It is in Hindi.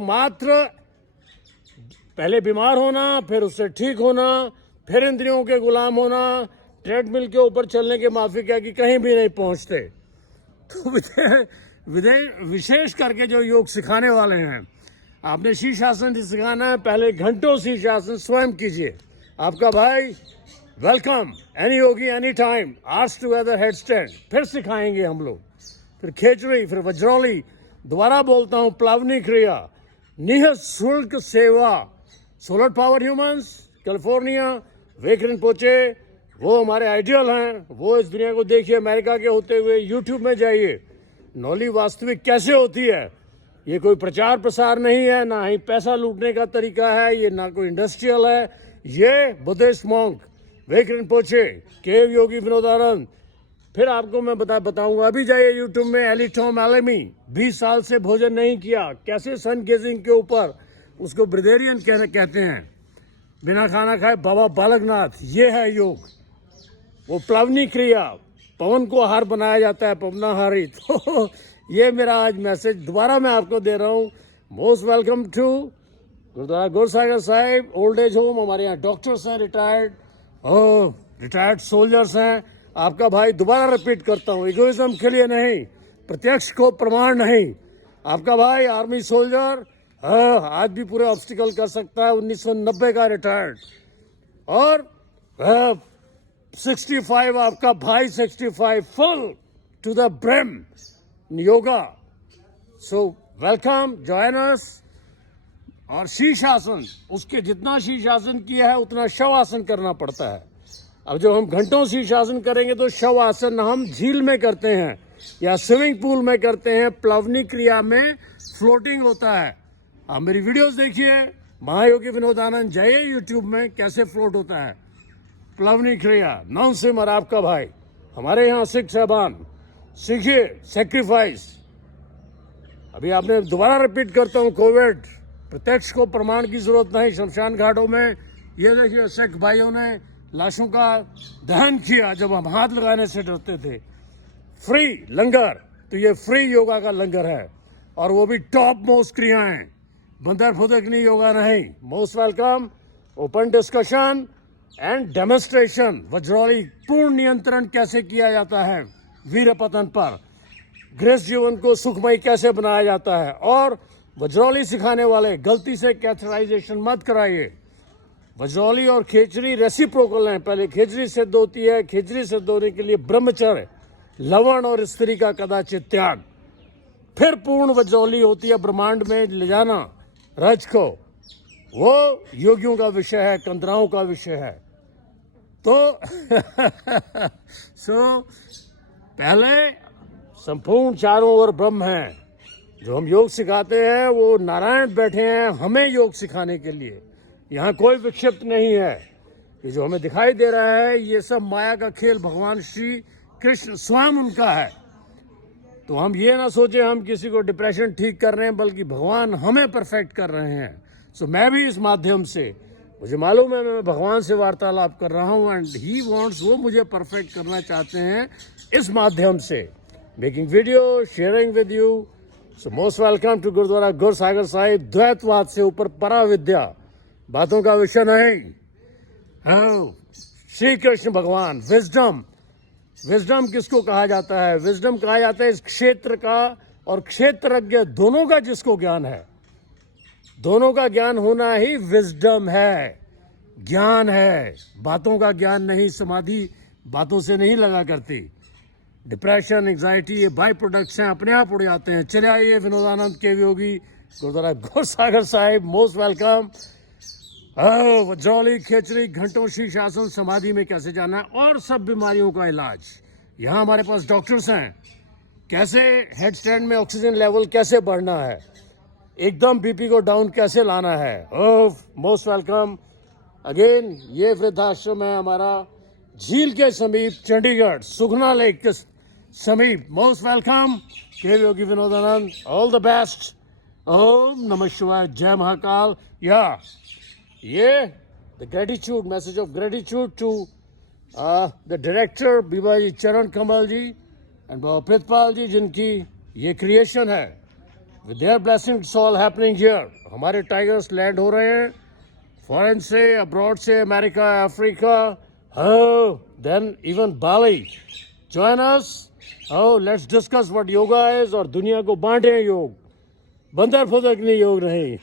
मात्र पहले बीमार होना, फिर उससे ठीक होना, फिर इंद्रियों के गुलाम होना, ट्रेडमिल के ऊपर चलने के माफी क्या कि कहीं भी नहीं पहुंचते। तो विशेष करके जो योग सिखाने वाले हैं, आपने शीर्षासन सिखाना है, पहले घंटों शीर्षासन स्वयं कीजिए। आपका भाई welcome, any yogi any time, आर्स टुगेदर हेड स्टैंड, फिर सिखाएंगे हम लोग, फिर खेचरी, फिर वज्रौली, दोबारा बोलता हूं प्लावनी क्रिया, निःशुल्क सेवा, सोलर पावर ह्यूमंस, कैलिफोर्निया, वेकरिन पोचे, वो हमारे आइडियल हैं। वो इस दुनिया को देखिए अमेरिका के होते हुए, यूट्यूब में जाइए, नॉली वास्तविक कैसे होती है। ये कोई प्रचार प्रसार नहीं है, ना ही पैसा लूटने का तरीका है, ये ना कोई इंडस्ट्रियल है। ये बुद्धिस्ट मॉन्क वेकरिन पोचे, केव योगी विनोदानंद। फिर आपको मैं बताऊंगा, अभी जाइए यूट्यूब में, एली टॉम एलेमी, 20 साल से भोजन नहीं किया, कैसे सन गेजिंग के ऊपर, उसको ब्रिदेरियन कहते हैं, बिना खाना खाए बाबा बालकनाथ। ये है योग। वो प्लावनी क्रिया, पवन को आहार बनाया जाता है, पवनाहारी। तो ये मेरा आज मैसेज दोबारा मैं आपको दे रहा हूँ। Most welcome to gurdwara Gursagar Sahib old age home. हमारे यहाँ डॉक्टर्स हैं, रिटायर्ड सोल्जर्स हैं। आपका भाई दोबारा रिपीट करता हूँ, इगोइज्म के लिए नहीं, प्रत्यक्ष को प्रमाण नहीं। आपका भाई आर्मी सोल्जर, आज भी पूरे ऑब्स्टिकल कर सकता है, 1990 का रिटायर्ड, और 65 आपका भाई, 65 full to the brim yoga. So welcome, join us. और शीर्षासन, उसके जितना शीर्षासन किया है उतना शवासन करना पड़ता है। अब जब हम घंटों शीर्षासन करेंगे तो शवासन हम झील में करते हैं या स्विमिंग पूल में करते हैं। प्लावनी क्रिया में फ्लोटिंग होता है। आप मेरी वीडियोस देखिए, महायोगी विनोदानंद, जाइए यूट्यूब में, कैसे फ्लोट होता है प्लावनी क्रिया। नौ सिमर आपका भाई, हमारे यहाँ सिख साहबान, सीखिए सेक्रीफाइस। अभी आपने दोबारा रिपीट करता हूँ, कोविड, प्रत्यक्ष को प्रमाण की जरूरत नहीं। शमशान घाटों में ये देखिए, सिख भाइयों ने लाशों का दहन किया जब हम हाथ लगाने से डरते थे। फ्री लंगर, तो ये फ्री योगा का लंगर है, और वो भी टॉप मोस्ट क्रियाएं, बंदर फुदकनी योगा नहीं। Most welcome, open discussion and demonstration. Vajroli, पूर्ण नियंत्रण कैसे किया जाता है वीर पतन पर, गृहस्थ जीवन को सुखमय कैसे बनाया जाता है। और वज्रौली सिखाने वाले, गलती से कैथराइजेशन मत कराइए। वज्रौली और खेचरी रेसिप्रोकल हैं। पहले खेचरी सिद्ध होती है, खेचरी सिद्ध होने के लिए ब्रह्मचर्य, लवण और स्त्री का कदाचित त्याग, फिर पूर्ण वज्रौली होती है, ब्रह्मांड में ले जाना रज को। वो योगियों का विषय है, कंदराओं का विषय है। तो पहले संपूर्ण चारों ओर ब्रह्म है। जो हम योग सिखाते हैं वो नारायण बैठे हैं हमें योग सिखाने के लिए। यहाँ कोई विक्षिप्त नहीं है। ये जो हमें दिखाई दे रहा है, ये सब माया का खेल भगवान श्री कृष्ण स्वयं उनका है। तो हम ये ना सोचे हम किसी को डिप्रेशन ठीक कर रहे हैं, बल्कि भगवान हमें परफेक्ट कर रहे हैं। सो मैं भी इस माध्यम से, मुझे मालूम है मैं भगवान से वार्तालाप कर रहा हूँ, एंड ही वांट्स, वो मुझे परफेक्ट करना चाहते हैं इस माध्यम से, making video, sharing with you. So most welcome to gurdwara Gursagar Sahib. द्वैतवाद से ऊपर परा विद्या, बातों का विषय नहीं। हाँ, श्री कृष्ण भगवान, विजडम। विजडम किसको कहा जाता है? विजडम कहा जाता है इस क्षेत्र का और क्षेत्रज्ञ दोनों का जिसको ज्ञान है। दोनों का ज्ञान होना ही विजडम है, ज्ञान है। बातों का ज्ञान नहीं, समाधि बातों से नहीं लगा करती। डिप्रेशन, एंग्जाइटी, ये बाई प्रोडक्ट्स हैं, अपने आप उड़ जाते हैं। चले आइए विनोदानंद के योगी गुरुद्वारा गुरसागर साहिब, मोस्ट वेलकम। वज्रौली, खेचरी, घंटों शीर्षासन, समाधि में कैसे जाना है, और सब बीमारियों का इलाज। यहाँ हमारे पास डॉक्टर्स हैं, कैसे हेड स्टैंड में ऑक्सीजन लेवल कैसे बढ़ना है, एकदम बीपी को डाउन कैसे लाना है। Most welcome again. ये वृद्धाश्रम है हमारा, झील के समीप, चंडीगढ़, सुखना लेक के समीप। मोस्ट वेलकम के Yogi Vinodanand, all the best. ओम नमः शिवाय, जय महाकाल। या ये the gratitude, message of gratitude to the director Biba ji चरण कमल जी एंड बाबा प्रितपाल जी, जिनकी ये क्रिएशन है। with their blessing it's all happening here. हमारे टाइगर्स लैंड हो रहे हैं फॉरेन से, अब्रॉड से, America, Africa, then even Bali. Join us. Let's discuss what yoga is और दुनिया को बांटे योग. बंदर फुदक नहीं योग नहीं.